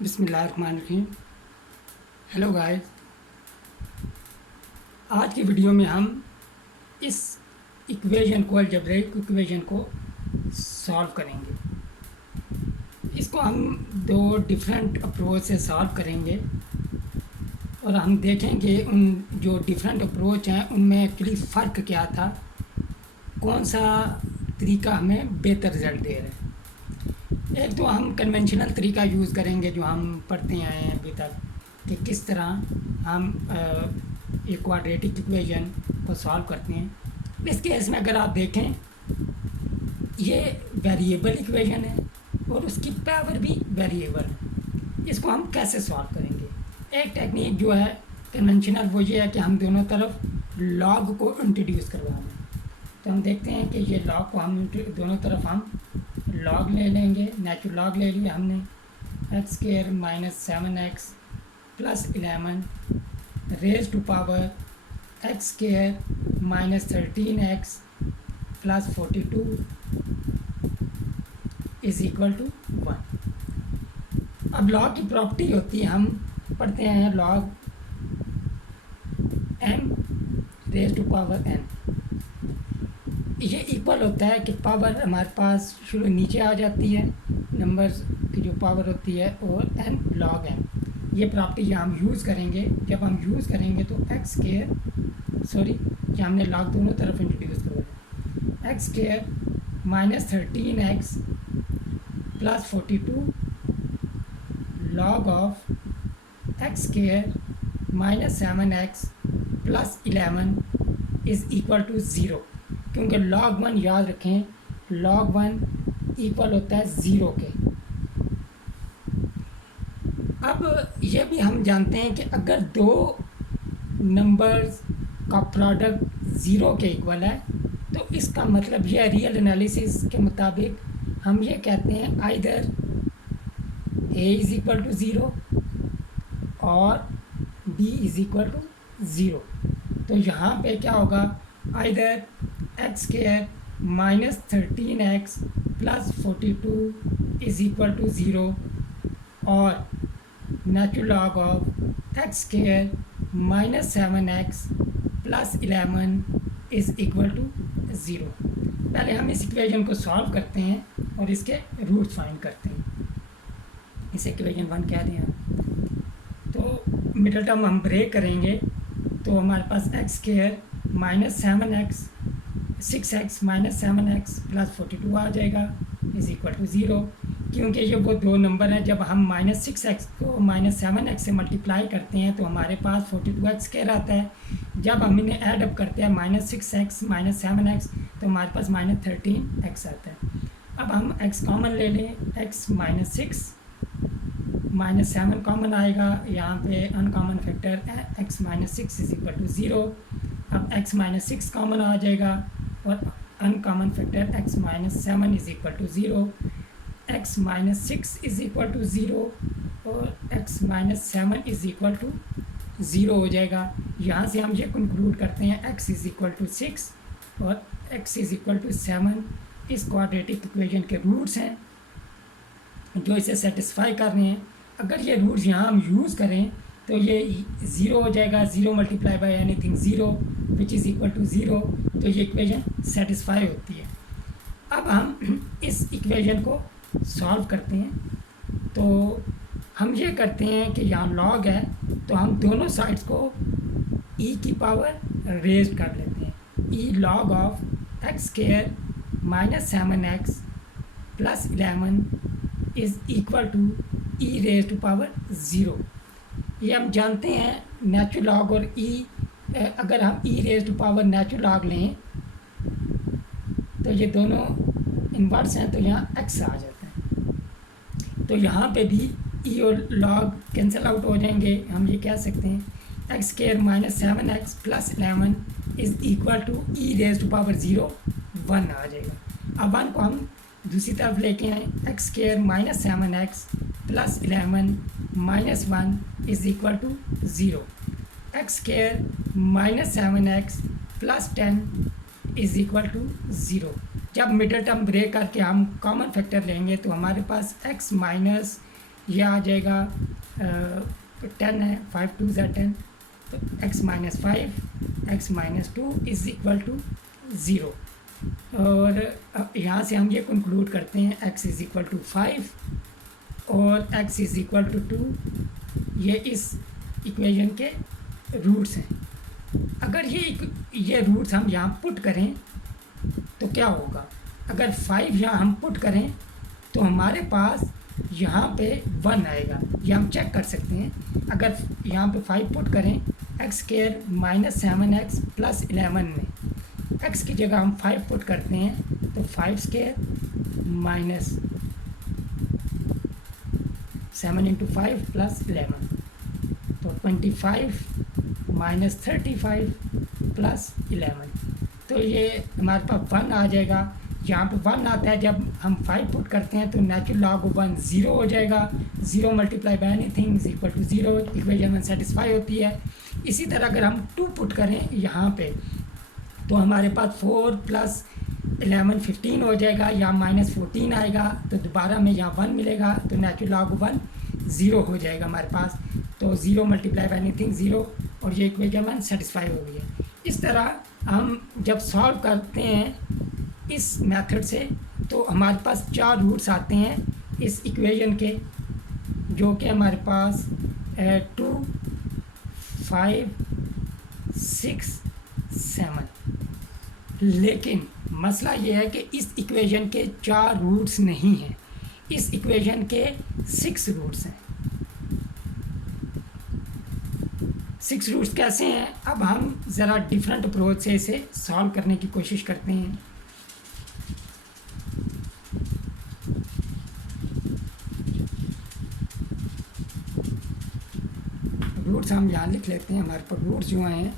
बिस्मिल्लाहिर्रहमानिर्रहीम। Hello guys, आज की वीडियो में हम इस इक्वेशन को अलजेब्रिक इक्वेशन को सॉल्व करेंगे। इसको हम दो डिफरेंट अप्रोच से सॉल्व करेंगे और हम देखेंगे उन जो डिफरेंट अप्रोच हैं उनमें एक्चुअली फ़र्क क्या था, कौन सा तरीका हमें बेहतर रिज़ल्ट दे रहा है। एक तो हम कन्वेंशनल तरीका यूज़ करेंगे जो हम पढ़ते आए हैं अभी तक कि किस तरह हम एक क्वाड्रेटिक इक्वेशन को सॉल्व करते हैं। इस केस में अगर आप देखें, ये वेरिएबल इक्वेशन है और उसकी पावर भी वेरिएबल है। इसको हम कैसे सॉल्व करेंगे? एक टेक्निक जो है कन्वेंशनल वो ये है कि हम दोनों तरफ लॉग को इंट्रोड्यूस करवा लें। तो हम देखते हैं कि ये लॉग को हम दोनों तरफ हम लॉग ले लेंगे। नेचुरल लॉग ले लिया हमने, x square minus 7x plus 11 raise to power x square minus 13x plus 42 is equal to 1। अब लॉग की प्रॉपर्टी होती है, हम पढ़ते हैं log m raise to power n। ये इक्वल होता है कि पावर हमारे पास शुरू नीचे आ जाती है, नंबर्स की जो पावर होती है, और n log n। ये प्रॉपर्टी हम यूज़ करेंगे। जब हम यूज़ करेंगे तो एक्स स्क्वायर कि हमने लॉग दोनों तरफ इंट्रोड्यूस करवाया, x square minus 13x plus 42 log of x square minus 7x plus 11 is equal to 0। क्योंकि log 1 याद रखें, log 1 इक्वल होता है 0 के। अब ये भी हम जानते हैं कि अगर दो नंबर्स का प्रोडक्ट 0 के इक्वल है तो इसका मतलब यह रियल एनालिसिस के मुताबिक हम ये कहते हैं either a is equal to 0 और b इज़ इक्वल टू 0। तो यहाँ पे क्या होगा, either x square minus 13x plus 42 is equal to 0 और natural log of x square minus 7x plus 11 is equal to 0। पहले हम इस इक्वेशन को सॉल्व करते हैं और इसके रूट्स फाइंड करते हैं। इस इक्वेशन 1 क्या दें हम, तो मिडल टर्म हम ब्रेक करेंगे तो हमारे पास x square minus 6x minus 7x plus 42 आ जाएगा इज़ इक्वल टू 0। क्योंकि ये वो दो नंबर हैं, जब हम माइनस 6x को माइनस 7x से मल्टीप्लाई करते हैं तो हमारे पास 42x स्क्वायर आता है। जब हम इन्हें ऐड अप करते हैं माइनस 6x माइनस 7x तो हमारे पास माइनस 13x आता है। अब हम x कॉमन ले लें, x माइनस 6 माइनस 7 कॉमन आएगा, यहाँ पे uncommon factor x minus 6 is equal to 0। अब x माइनस 6 कॉमन आ जाएगा और uncommon factor x minus 7 is equal to 0। x minus 6 is equal to 0 और x minus 7 is equal to 0 हो जाएगा। यहाँ से हम ये कंक्लूड करते हैं x इज़ इक्वल टू 6 और x इज़ इक्वल टू 7 इस क्वाड्रेटिक इक्वेशन के रूट्स हैं जो इसे सेटिस्फाई कर रहे हैं। अगर ये रूट्स यहाँ हम यूज़ करें तो ये 0 हो जाएगा, 0 multiply by anything 0 which is equal to 0। तो ये इक्वेशन सेटिस्फाई होती है। अब हम इस इक्वेशन को सॉल्व करते हैं। तो हम ये करते हैं कि यहाँ लॉग है तो हम दोनों साइड्स को e की पावर रेज कर लेते हैं। e log of x square minus 7x plus 11 is equal to e raise to power 0। ये हम जानते हैं नेचुरल लॉग और अगर हम e raise to power natural log लें तो ये दोनों इन्वर्स हैं तो यहाँ x आ जाता है। तो यहाँ पे भी e और लॉग कैंसिल आउट हो जाएंगे। हम ये कह सकते हैं x square minus 7x plus 11 is equal to e raise to power 0 1 आ जाएगा। अब 1 को हम दूसरी तरफ लेके आए, x square minus 7x plus 11 minus 1 is equal to 0। X square minus 7x plus 10 is equal to 0। जब मिडल टर्म ब्रेक करके हम कॉमन फैक्टर लेंगे तो हमारे पास x माइनस ये आ जाएगा 10 है, 5 2 ज़ा 10, तो x minus 5 x minus 2 is equal to 0। और यहाँ से हम ये कंक्लूड करते हैं x इज़ इक्वल टू 5 और x इज़ इक्वल टू 2, ये इस इक्वेशन के रूट्स हैं। अगर ये रूट्स हम यहाँ पुट करें तो क्या होगा, अगर 5 यहाँ हम पुट करें तो हमारे पास यहाँ पे 1 आएगा। ये हम चेक कर सकते हैं। अगर यहाँ पे 5 पुट करें x square minus 7x plus 11 में x की जगह हम 5 पुट करते हैं तो 5 स्क्वायर माइनस 7 इंटू 5 प्लस 11, तो 25 माइनस 35 प्लस 11, तो ये हमारे पास 1 आ जाएगा। यहाँ पे 1 आता है, जब हम 5 पुट करते हैं तो नेचुरल लॉग ऑफ 1 0 हो जाएगा। 0 multiply by anything is equal to 0, equation 1 satisfy होती है। इसी तरह अगर हम 2 पुट करें यहाँ पे तो हमारे पास 4 प्लस 11 15 हो जाएगा, यहाँ माइनस 14 आएगा, तो दोबारा में यहाँ 1 मिलेगा, तो नेचुरल लॉग ऑफ 1 0 हो जाएगा हमारे पास। तो 0 मल्टीप्लाई बाय एनीथिंग 0, और ये इक्वेशन 1 सेटिस्फाई हो गई है। इस तरह हम जब सॉल्व करते हैं इस मेथड से तो हमारे पास 4 रूट्स आते हैं इस इक्वेशन के, जो कि हमारे पास 2 5 6 7। लेकिन मसला ये है कि इस इक्वेशन के 4 रूट्स नहीं हैं, इस इक्वेशन के 6 रूट्स हैं। 6 रूट्स कैसे हैं, अब हम ज़रा डिफरेंट अप्रोच से इसे सॉल्व करने की कोशिश करते हैं। रूट्स हम यहाँ लिख लेते हैं। हमारे पास रूट्स जो हैं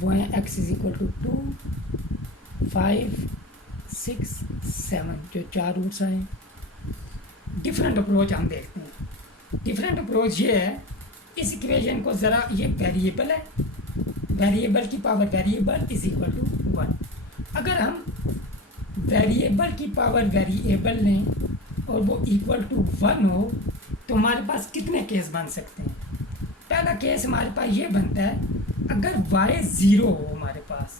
वो हैं x इज़ इक्वल टू 2 5 6 7, जो 4 रूट्स हैं। डिफरेंट अप्रोच हम देखते हैं। डिफरेंट अप्रोच ये है, इस इक्वेशन को ज़रा, ये वेरिएबल है, वेरिएबल की power variable is equal to 1। अगर हम वेरिएबल की पावर वेरिएबल लें और वो इक्वल टू 1 हो तो हमारे पास कितने केस बन सकते हैं। पहला केस हमारे पास ये बनता है, अगर y 0 हो हमारे पास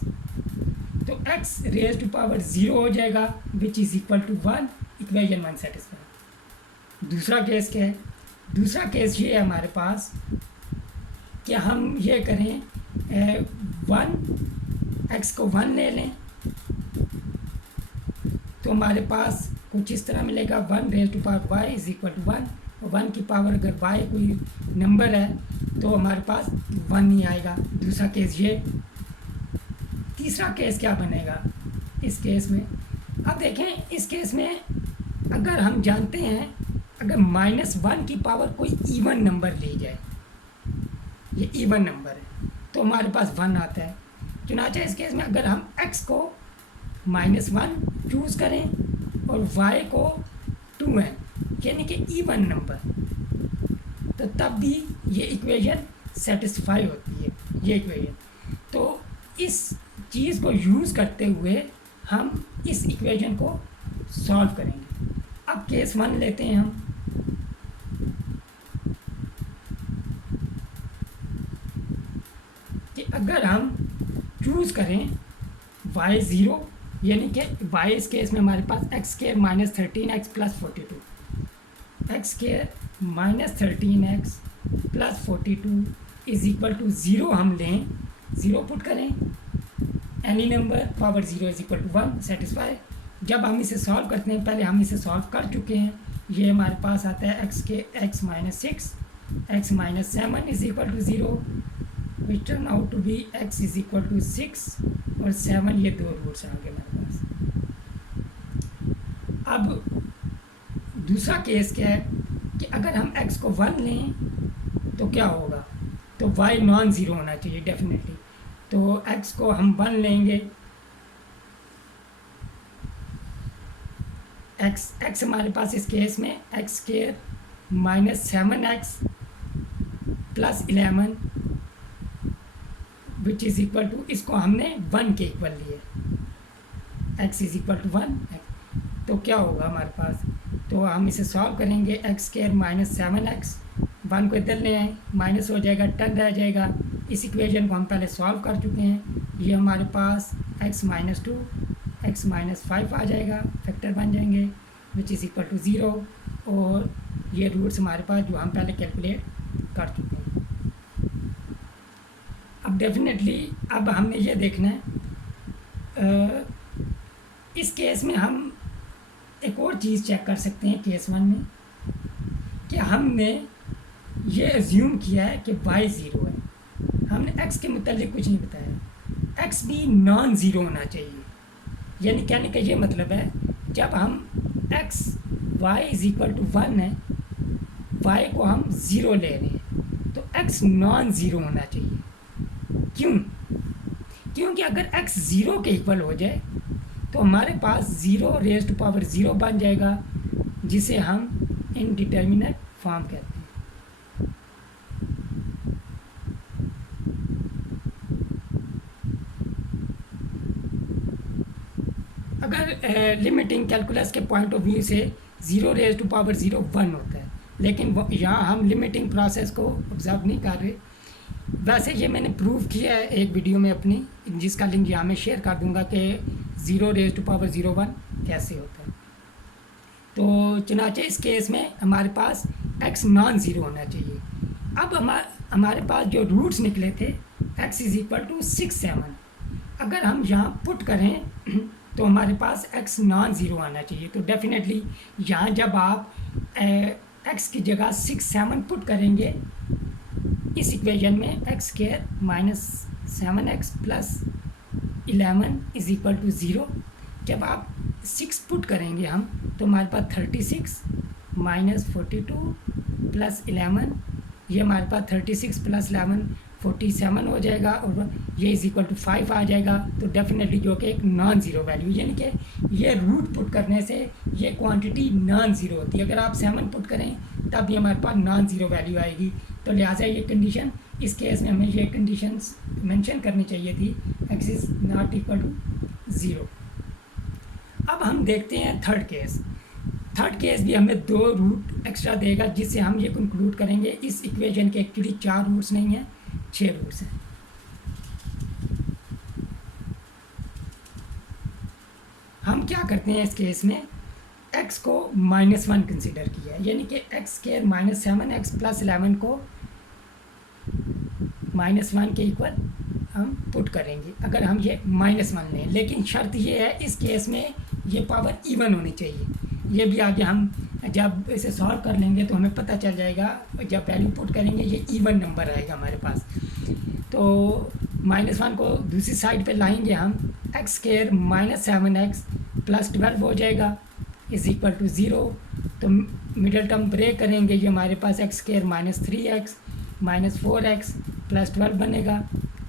तो x रेज टू पावर 0 हो जाएगा, which is equal to 1, equation 1 satisfy. दूसरा केस क्या है, दूसरा केस ये है हमारे पास कि हम ये करें 1 x को 1 ले लें तो हमारे पास कुछ इस तरह मिलेगा, 1 raise to power y is equal to 1, और 1 की पावर अगर y कोई नंबर है तो हमारे पास 1 नहीं आएगा। दूसरा केस ये। तीसरा केस क्या बनेगा इस केस में, अब देखें इस केस में अगर हम जानते हैं अगर -1 की पावर कोई इवन नंबर ली जाए, ये इवन नंबर है, तो हमारे पास 1 आता है। चुनांचे इस केस में अगर हम x को -1 चूज़ करें और y को 2 है, यानी कि इवन नंबर, तो तब भी ये इक्वेशन सेटिस्फाई होती है, ये इक्वेशन। तो इस चीज़ को यूज़ करते हुए हम इस इक्वेशन को सॉल्व करेंगे। अब केस 1 लेते हैं हम, कि अगर हम चूज़ करें y 0, यानी कि y इस केस में हमारे पास x square minus 13x plus 42, x square minus 13x plus 42 is equal to 0 हम लें, 0 पुट करें, any number power 0 is equal to 1 satisfy. जब हम इसे सॉल्व करते हैं, पहले हम इसे सॉल्व कर चुके हैं, ये हमारे पास आता है x minus 6 x minus 7 is equal to 0, which turn out to be x is equal to 6 और 7, ये 2 रूट्स आ गए हमारे पास। अब दूसरा केस क्या है कि अगर हम x को 1 लें तो क्या होगा, तो y नॉन ज़ीरो होना चाहिए डेफिनेटली, तो x को हम 1 लेंगे, x हमारे पास इस केस में x square minus 7x plus 11 which is equal to, इसको हमने 1 के इक्वल लिए, x इज़ इक्वल टू 1, तो क्या होगा हमारे पास, तो हम इसे सॉल्व करेंगे। एक्स स्क्वायर माइनस 7x, 1 को इधर ले आए, माइनस हो जाएगा, 10 रह जाएगा। इस इक्वेशन को हम पहले सॉल्व कर चुके हैं। ये हमारे पास x माइनस 2, x माइनस 5 आ जाएगा, फैक्टर बन जाएंगे विच इज़ इक्वल टू 0। और ये रूट्स हमारे पास जो हम पहले कैलकुलेट कर चुके हैं। अब डेफिनेटली अब हमने ये देखना है, इस केस में हम एक और चीज़ चेक कर सकते हैं केस 1 में, कि हमने ये एज्यूम किया है कि y 0 है, हमने x के मुतालिक कुछ नहीं बताया। x भी नॉन ज़ीरो होना चाहिए, यानी कहने का ये मतलब है जब हम x y is equal to 1 है, y को हम 0 ले रहे हैं, तो x नॉन ज़ीरो होना चाहिए। क्यों? क्योंकि अगर x 0 के इक्वल हो जाए तो हमारे पास 0 रेज़ टू पावर 0 बन जाएगा, जिसे हम इनडिटर्मिनेट फॉर्म कहते हैं। अगर लिमिटिंग कैलकुलस के पॉइंट ऑफ व्यू से 0 रेज़ टू पावर 0 1 होता है, लेकिन यहाँ हम लिमिटिंग प्रोसेस को ऑब्जर्व नहीं कर रहे। वैसे ये मैंने प्रूव किया है एक वीडियो में अपनी, जिसका लिंक यहाँ मैं शेयर कर दूँगा कि 0 रेज़ टू पावर 0 1 कैसे होता है। तो चुनाचे इस केस में हमारे पास x नॉन ज़ीरो होना चाहिए। अब हमारे पास जो रूट्स निकले थे x इज़ इक्वल टू 6 7, अगर हम यहाँ पुट करें तो हमारे पास x नॉन ज़ीरो आना चाहिए। तो डेफिनेटली यहाँ जब आप x की जगह 6 7 पुट करेंगे इस इक्वेशन में, x square minus 7x plus 11 is equal to 0। जब आप 6 पुट करेंगे हम, तो हमारे पास 36 माइनस 42 प्लस 11, ये हमारे पास 36 प्लस 11 47 हो जाएगा, और ये इज़ इक्वल टू 5 आ जाएगा। तो डेफिनेटली जो कि एक नॉन ज़ीरो वैल्यू, यानी कि ये रूट पुट करने से ये क्वांटिटी नॉन ज़ीरो होती है। अगर आप 7 पुट करें तब भी हमारे पास नॉन ज़ीरो वैल्यू आएगी। तो लिहाजा ये कंडीशन, इस केस में हमें ये कंडीशंस मेंशन करनी चाहिए थी, x is not equal to 0। अब हम देखते हैं थर्ड केस। थर्ड केस भी हमें 2 रूट एक्स्ट्रा देगा, जिससे हम ये कंक्लूड करेंगे इस इक्वेशन के एक्चुअली 4 रूट्स नहीं हैं, 6 रूट्स हैं। हम क्या करते हैं इस केस में, x को -1 कंसिडर किया है, यानी कि x square minus 7x plus 11 को -1 के इक्वल हम पुट करेंगे अगर हम ये -1 लें। लेकिन शर्त ये है इस केस में ये पावर इवन होनी चाहिए। ये भी आगे हम जब इसे सॉल्व कर लेंगे तो हमें पता चल जाएगा, जब वैल्यू पुट करेंगे ये इवन नंबर आएगा हमारे पास। तो -1 को दूसरी साइड पे लाएंगे हम, x square minus 7x plus 12 हो जाएगा इज़ इक्वल टू 0। तो मिडल टर्म ब्रेक करेंगे, ये हमारे पास x square minus 3x minus 4x plus 12 बनेगा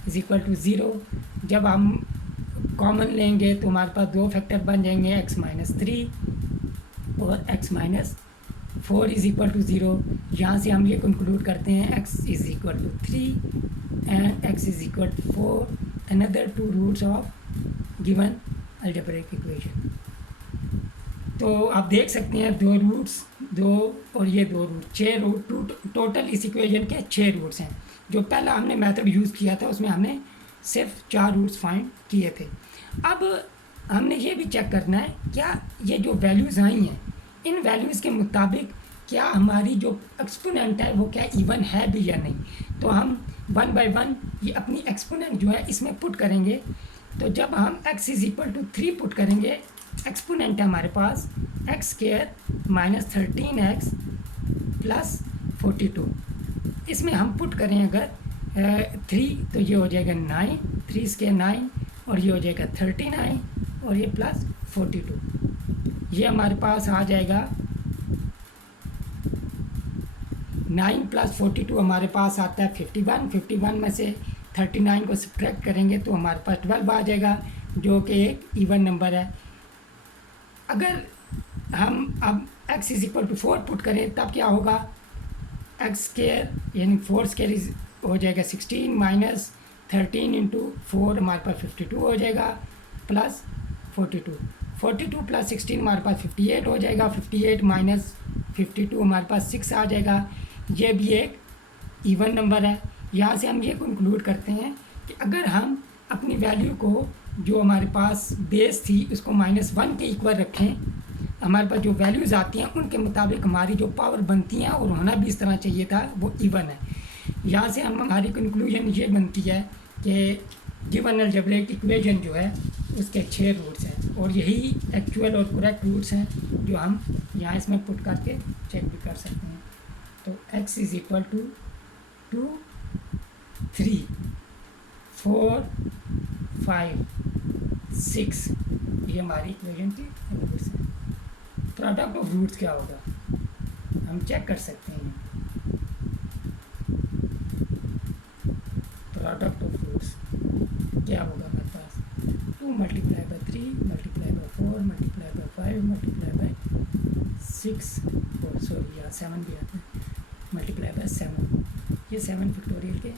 इज़ इक्वल टू 0। जब हम कॉमन लेंगे तो हमारे पास 2 फैक्टर बन जाएंगे, x माइनस 3 और x minus 4 is equal to 0। यहाँ से हम ये कंक्लूड करते हैं x is equal to 3 and x is equal to 4, another 2 roots of given algebraic equation. तो आप देख सकते हैं 2 रूट्स, 2 और ये 2 रूट, 6 रूट टोटल इस इक्वेशन के 6 रूट्स हैं। जो पहला हमने मेथड यूज़ किया था उसमें हमने सिर्फ 4 रूट्स फाइंड किए थे। अब हमने ये भी चेक करना है क्या ये जो वैल्यूज़ आई हैं इन वैल्यूज़ के मुताबिक क्या हमारी जो एक्सपोनेंट है वो क्या इवन है भी या नहीं। तो हम 1 बाय 1 ये अपनी एक्सपोनेंट जो है इसमें पुट करेंगे। तो जब हम x is equal to 3 put करेंगे, एक्सपोनेंट है हमारे पास x square minus 13x plus 42, इसमें हम पुट करें अगर 3 तो ये हो जाएगा 9, 3 स्क्वायर 9 और ये हो जाएगा 39 और ये प्लस 42, ये हमारे पास आ जाएगा 9 प्लस 42 हमारे पास आता है 51। 51 में से 39 को सब्ट्रैक्ट करेंगे तो हमारे पास 12 आ जाएगा, जो कि एक इवन नंबर है। अगर हम अब x is equal to 4 put करें तब क्या होगा, एक्स स्क्वायर यानी 4 स्क्वायर हो जाएगा 16 माइनस 13 इंटू 4 हमारे पास 52 हो जाएगा प्लस 42। 42 प्लस 16 हमारे पास 58 हो जाएगा। 58 माइनस 52 हमारे पास 6 आ जाएगा। ये भी एक इवन नंबर है। यहाँ से हम ये कंक्लूड करते हैं कि अगर हम अपनी वैल्यू को जो हमारे पास बेस थी उसको -1 के इक्वल रखें, हमारे पास जो वैल्यूज़ आती हैं उनके मुताबिक हमारी जो पावर बनती हैं और होना भी इस तरह चाहिए था, वो इवन है। यहाँ से हमारी कंक्लूजन ये बनती है कि गिवन अलजेब्रिक इक्वेशन जो है उसके 6 रूट्स हैं और यही एक्चुअल और करेक्ट रूट्स हैं जो हम यहाँ इसमें पुट करके चेक भी कर सकते हैं। तो x इज़ इक्वल टू 2 3 4 5 6 ये हमारी इक्वेशन की रूट्स हैं। प्रोडक्ट ऑफ रूट्स क्या होगा हम चेक कर सकते हैं। प्रोडक्ट ऑफ रूट्स क्या होगा हमारे पास 2 multiply by 3 multiply by 4 multiply by 5 multiply by 6 और सॉरी यहाँ 7 भी आता है मल्टीप्लाई बाई 7। ये 7 फैक्टोरियल के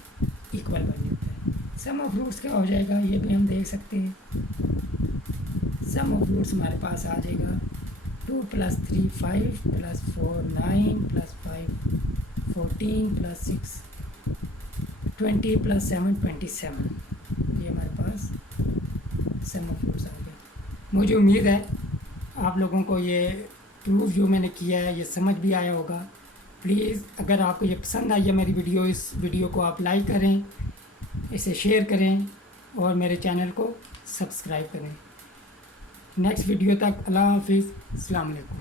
इक्वल बन जाता है। सम ऑफ रूट्स क्या हो जाएगा ये भी हम देख सकते हैं। सम ऑफ रूट्स हमारे पास आ जाएगा 2 + 3 5 + 4 9 + 5 14 + 6 20 + 7 27। ये हमारे पास सम ऑफ रूट्स आ गया। मुझे उम्मीद है आप लोगों को ये प्रूफ जो मैंने किया है ये समझ भी आया होगा। प्लीज़ अगर आपको ये पसंद आई है मेरी वीडियो, इस वीडियो को आप लाइक करें, इसे शेयर करें और मेरे चैनल को सब्सक्राइब करें। नेक्स्ट वीडियो तक अल्लाह हाफिज़, अस्सलाम वालेकुम।